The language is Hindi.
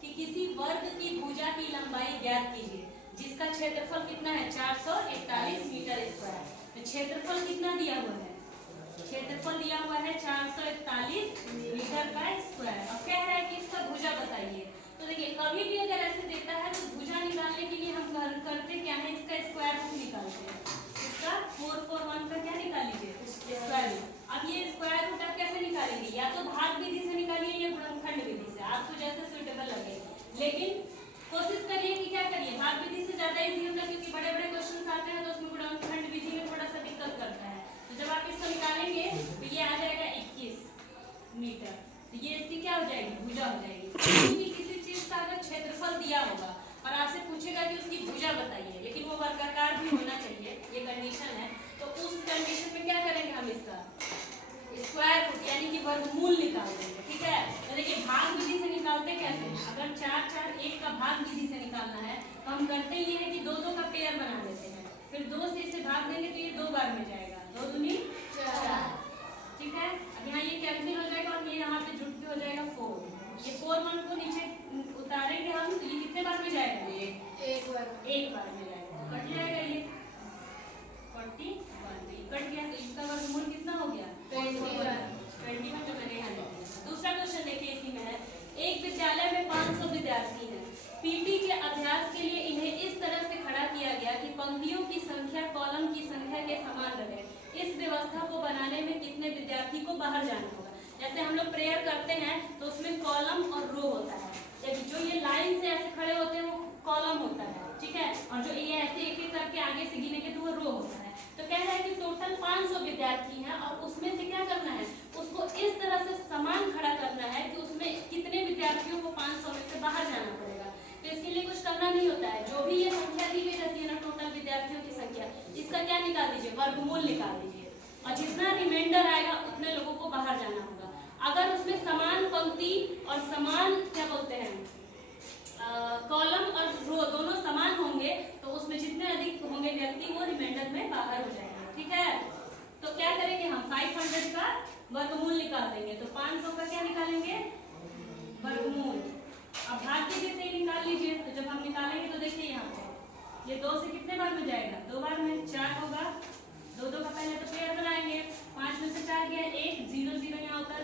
कि किसी वर्ग की भुजा की लंबाई ज्ञात कीजिए जिसका क्षेत्रफल कितना है 441 मीटर स्क्वायर। तो क्षेत्रफल कितना दिया हुआ है, क्षेत्रफल दिया हुआ है 441 मीटर का स्क्वायर। अब कह रहा है कि इसका भुजा बताइए। तो देखिए कभी भी अगर ऐसे देता है तो भुजा निकालने के लिए हम करते क्या है, इसका स्क्वायर रूट निकालते हैं। इसका 441 का क्या निकाल लीजिए, स्क्वायर रूट। अब ये स्क्वायर रूट आप कैसे निकालेंगे, या तो भाग विधि से निकालिए या गुणनखंड विधि से, आपको जैसे सुइटेबल लगे। लेकिन कोशिश करिए कि क्या करिए, भाग विधि से ज्यादा इजी होता है क्योंकि बड़े बड़े क्वेश्चन आते हैं तो उसमें गुणनखंड विधि में थोड़ा सा दिक्कत करता है। तो जब आप इसको निकालेंगे तो ये आ जाएगा 21 मीटर। तो ये इसकी क्या हो जाएगी, भुजा हो जाएगी। क्योंकि किसी चीज का अगर क्षेत्रफल दिया होगा और आपसे पूछेगा कि उसकी भुजा बताइए, लेकिन वो वर्गाकार भी होना चाहिए, ये कंडीशन है, तो उस कंडीशन में क्या करेंगे हम, इसका स्क्वायर रूट यानी कि वर्गमूल निकाल देंगे। ठीक है, तो देखिए भाग विधि से निकालते कैसे, अगर 4 4 1 का भाग विधि से निकालना है तो हम करते ये है कि 2 2 का पेयर बना देते हैं, फिर 2 से इसे भाग देंगे तो ये 2 बार में जाएगा, 2 दूनी 4। ठीक है, अब यहाँ ये कैंसिल हो जाएगा और ये यहाँ पे जुड़ के हो जाएगा 4। ये 4 1 को नीचे उतारेंगे हम तो ये कितने बार में जाएगा, एक बार में जाएगा, कट जाएगा ये 41। कट गया तो इसका वर्गमूल कितना हो गया 21 जो मैंने यहाँ लिखा। दूसरा क्वेश्चन देखिए, इसी में है एक विद्यालय में 500 विद्यार्थी हैं। पीटी के अभ्यास के लिए इन्हें इस तरह से खड़ा किया गया कि पंक्तियों की संख्या कॉलम की संख्या के समान रहे। इस व्यवस्था को बनाने में कितने विद्यार्थी को बाहर जाना होगा। जैसे हम लोग प्रेयर करते हैं तो उसमें कॉलम और रो होता है, जो ये लाइन से ऐसे खड़े होते हैं वो कॉलम होता है। ठीक है, और जो ये ऐसे एक एक करके आगे से गिनेंगे तो वो रो होता है। तो कह रहा है कि टोटल 500 विद्यार्थी हैं और उसमें से क्या करना है, उसको इस तरह से समान खड़ा करना है कि उसमें कितने विद्यार्थियों को 500 में से बाहर जाना पड़ेगा। तो इसके लिए कुछ करना नहीं होता है, जो भी ये संख्या दी गई रहती है ना टोटल विद्यार्थियों की संख्या, इसका क्या निकाल दीजिए, वर्गमूल निकाल दीजिए और जितना रिमाइंडर आएगा उतने लोगों को बाहर जाना होगा। अगर उसमें समान पंक्ति और समान क्या बोलते हैं कॉलम और रो दोनों समान होंगे तो उसमें जितने अधिक होंगे व्यक्ति वो रिमाइंडर में बाहर हो जाएंगे। ठीक है, तो क्या करेंगे हम 500 का वर्गमूल निकाल देंगे, तो 500 का क्या निकालेंगे, वर्गमूल। अब भाग विधि से ही निकाल लीजिए। तो जब हम निकालेंगे तो देखिए यहाँ पे ये 2 से कितने बार में जाएगा, 2 बार में 4 होगा। 2 2 का पहले तो पेयर बनाएंगे, 5 में से 4 गया 1 0 0 यहाँ होता